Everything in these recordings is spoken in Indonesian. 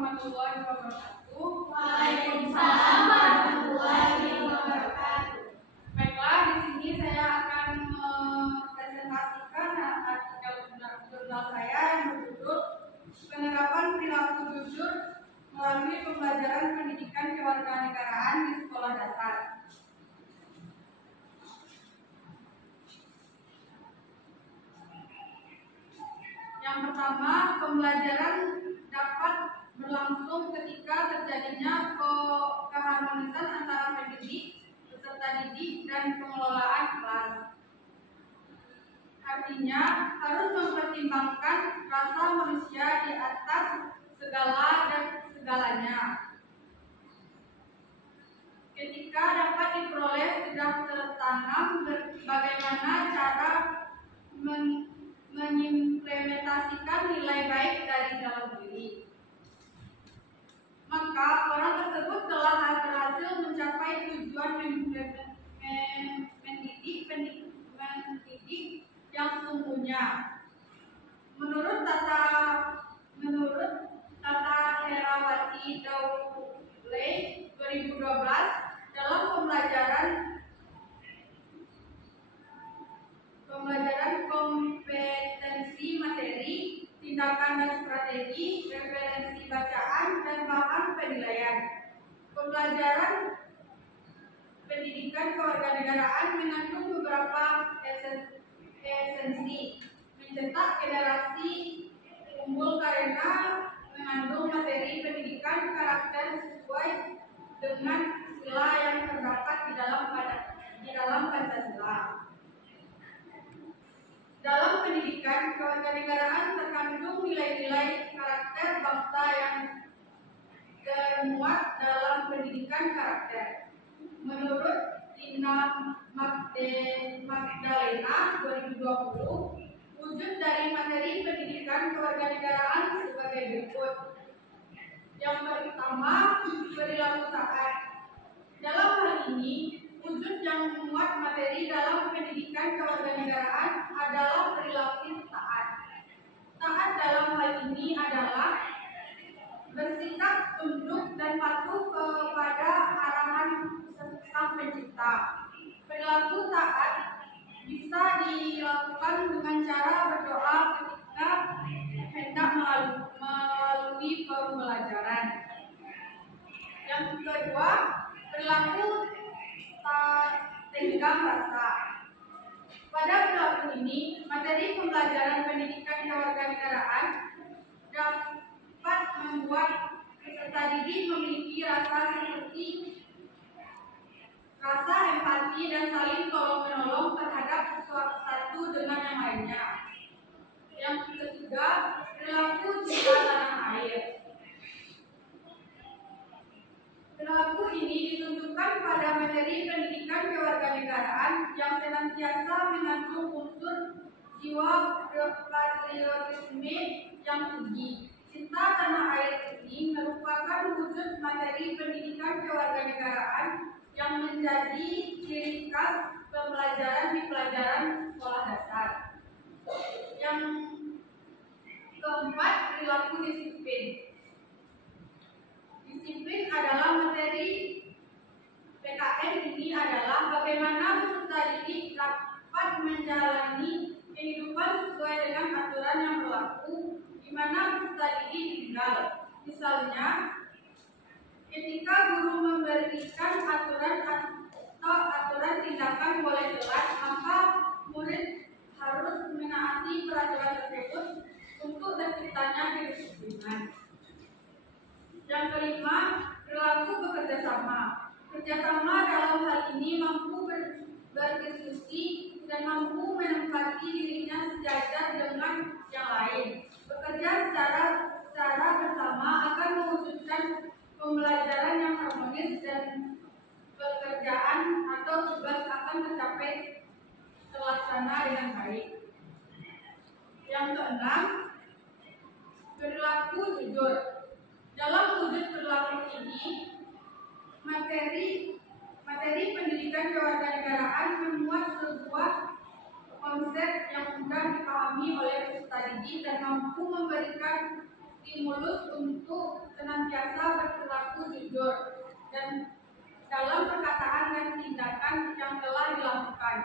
warahmatullahi wabarakatuh. Waalaikumsalam warahmatullahi wabarakatuh. Baiklah, di sini saya akan mempresentasikan artikel jurnal saya yang berjudul Penerapan Perilaku Jujur melalui Pembelajaran Pendidikan Kewarganegaraan di Sekolah Dasar. Yang pertama, pembelajaran dapat berlangsung ketika terjadinya keharmonisan antara pendidik, peserta didik, dan pengelolaan kelas. Artinya, harus mempertimbangkan rasa manusia di atas segala dan segalanya. Ketika dapat diperoleh sudah tertanam bagaimana cara mengimplementasikan nilai baik dari dalam diri, maka orang tersebut telah berhasil mencapai tujuan mendidik yang sesungguhnya. Menurut Tata Herawati Daule 2012 dalam pembelajaran kompetensi materi, tindakan dan strategi, referensi bacaan, dan bahan penilaian. Pembelajaran pendidikan kewarganegaraan mengandung beberapa esensi. Mencetak generasi unggul karena mengandung materi pendidikan karakter sesuai dengan istilah yang terdapat di dalam Pancasila. Dalam pendidikan kewarganegaraan terkandung nilai-nilai karakter bangsa yang termuat dalam pendidikan karakter. Menurut Lina Magdalena 2020, wujud dari materi pendidikan kewarganegaraan sebagai berikut. Yang pertama, perilaku taat. Dalam hal ini, wujud yang memuat materi dalam pendidikan kewarganegaraan adalah perilaku taat. Taat dalam hal ini adalah bersikap tunduk dan patuh kepada arahan Sang Pencipta. Perilaku taat bisa dilakukan dengan cara berdoa ketika hendak melalui pembelajaran. Yang kedua, perilaku tenggang rasa. Pada perilaku ini, materi pembelajaran pendidikan kewarganegaraan dapat membuat peserta didik memiliki rasa seperti rasa empati dan saling tolong-menolong terhadap satu dengan yang lainnya. Yang ketiga, perilaku cinta tanah air. Perilaku ini ditunjukkan pada materi pendidikan kewarganegaraan yang senantiasa mengandung unsur jiwa patriotisme yang tinggi. Cinta tanah air ini merupakan wujud materi pendidikan kewarganegaraan yang menjadi ciri khas pembelajaran di pelajaran sekolah dasar. Yang keempat, perilaku disiplin. Disiplin adalah materi PKN ini adalah bagaimana peserta didik dapat menjalani kehidupan sesuai dengan aturan yang berlaku di mana peserta didik tinggal. Misalnya, ketika guru memberikan aturan atau aturan tindakan boleh telat, maka murid harus menaati peraturan tersebut untuk terciptanya kedisiplinan. Yang kelima, perilaku bekerja sama. Kerjasama dalam hal ini mampu berdiskusi dan mampu menempati dirinya sejajar dengan yang lain. Bekerja secara bersama akan mewujudkan pembelajaran yang harmonis dan pekerjaan atau tugas akan tercapai terlaksana dengan baik. Yang keenam, perilaku jujur. Dalam wujud perilaku ini, materi pendidikan kewarganegaraan memuat sebuah konsep yang mudah dipahami oleh peserta didik dan mampu memberikan stimulus untuk senantiasa berperilaku jujur dan dalam perkataan dan tindakan yang telah dilakukan.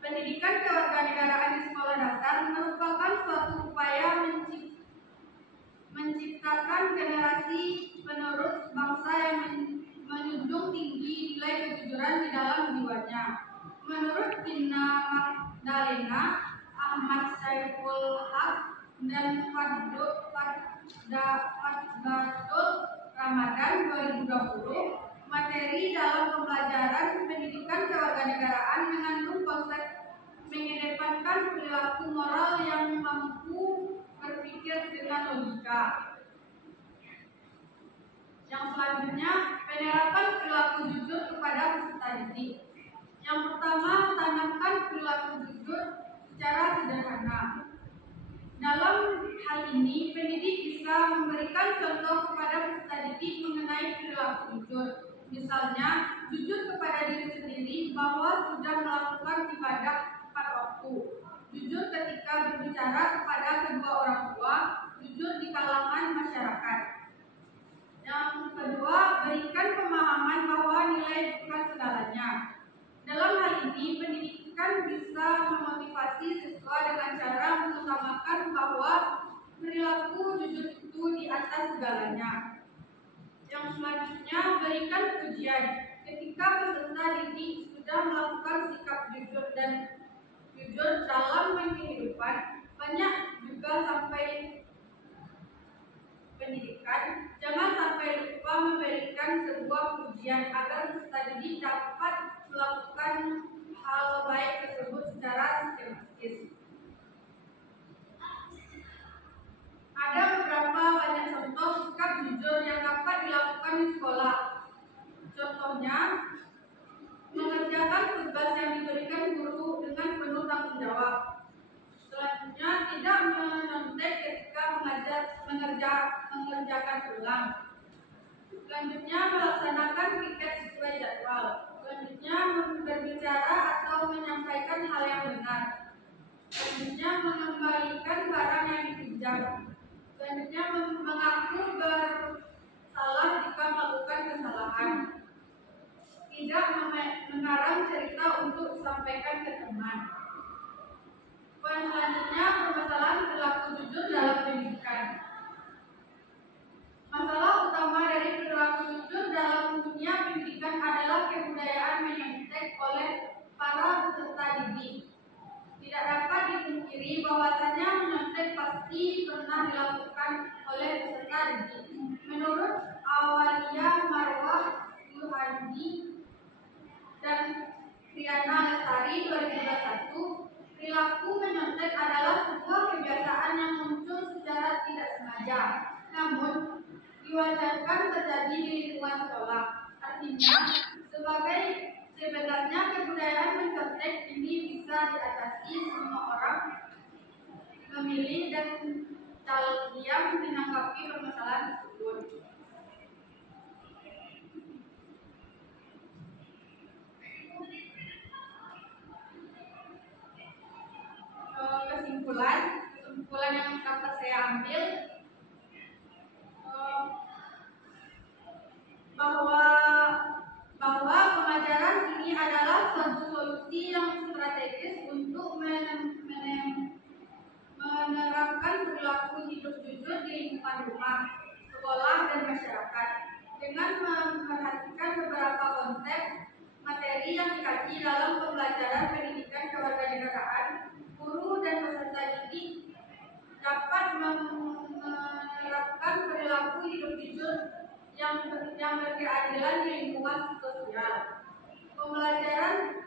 Pendidikan kewarganegaraan di sekolah dasar merupakan suatu upaya menciptakan generasi penerus bangsa yang menjunjung tinggi nilai kejujuran di dalam jiwanya. Menurut Gina Magdalena, Ahmad Syaiful Haq, dan Fadlatul Ramadan 2020, materi dalam pembelajaran pendidikan kewarganegaraan mengandung konsep mengedepankan perilaku moral yang mampu berpikir dengan logika. Yang selanjutnya, penerapan perilaku jujur kepada peserta didik. Yang pertama, tanamkan perilaku jujur secara sederhana. Dalam hal ini, pendidik bisa memberikan contoh kepada peserta didik mengenai perilaku jujur. Misalnya, jujur kepada diri sendiri bahwa sudah melakukan ibadah tepat waktu. Jujur ketika berbicara kepada kedua orang tua. Jujur di kalangan masyarakat. Yang kedua, berikan pemahaman bahwa nilai bukan segalanya. Dalam hal ini, pendidikan bisa memotivasi siswa dengan cara mengutamakan bahwa perilaku jujur itu di atas segalanya. Yang selanjutnya, berikan pujian. Ketika peserta didik sudah melakukan sikap jujur dalam kehidupan, banyak juga sampai pendidikan, jangan sampai lupa memberikan sebuah pujian agar peserta didik dapat melakukan hal baik tersebut secara sistematis. Ada beberapa banyak contoh sikap jujur yang dapat dilakukan di sekolah. Contohnya, mengerjakan tugas yang diberikan guru dengan penuh tanggung jawab. Selanjutnya, tidak menyontek ketika mengerjakan ulang. Selanjutnya, melaksanakan piket sesuai jadwal. Selanjutnya, berbicara atau menyampaikan hal yang benar. Selanjutnya, mengembalikan barang yang dipinjam. Selanjutnya, mengaku bersalah jika melakukan kesalahan. Tidak mengarang cerita untuk disampaikan ke teman. Poin selanjutnya, permasalahan perilaku jujur dalam pendidikan. Masalah utama dari perilaku jujur dalam dunia pendidikan adalah kebudayaan menyontek oleh para peserta didik. Tidak dapat dipungkiri bahwasanya menyontek pasti pernah dilakukan oleh peserta didik. Menurut Awalia Marwah Yuhadi dan Riana Lestari 2021, perilaku menyontek adalah sebuah kebiasaan yang muncul secara tidak sengaja, namun diwajarkan terjadi di lingkungan sekolah. Artinya, sebenarnya kebudayaan mencontek ini bisa diatasi. Semua orang memilih dan diam menanggapi permasalahan tersebut. Kesimpulan yang dapat saya ambil bahwa pelajaran ini adalah suatu solusi yang strategis untuk menerapkan perilaku hidup jujur di lingkungan rumah, sekolah, dan masyarakat. Dengan memperhatikan beberapa konsep materi yang dikaji dalam pembelajaran pendidikan kewarganegaraan, guru dan peserta didik dapat menerapkan perilaku hidup jujur yang berkeadilan di lingkungan sosial. Pembelajaran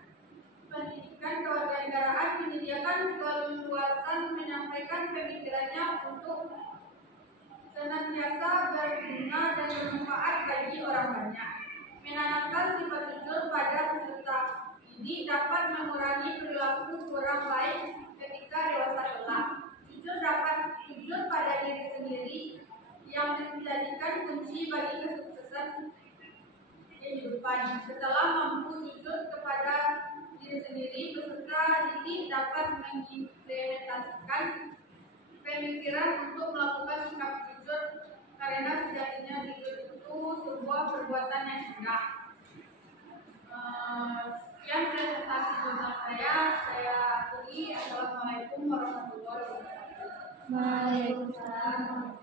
pendidikan kewarganegaraan menyediakan keleluasan menyampaikan pemikirannya untuk senantiasa berguna dan bermanfaat bagi orang banyak. Menanamkan sifat jujur pada peserta didik dapat mengurangi perilaku kurang baik ketika dewasa kelak. Jujur pada diri sendiri yang menjadikan kunci bagi kesuksesan kehidupan. Setelah mampu jujur kepada diri sendiri beserta didik dapat mengimplementasikan pemikiran untuk melakukan sikap jujur karena sejatinya jujur itu sebuah perbuatan yang indah. Sekian presentasi tentang saya akhiri. Assalamualaikum warahmatullahi wabarakatuh. Waalaikumsalam.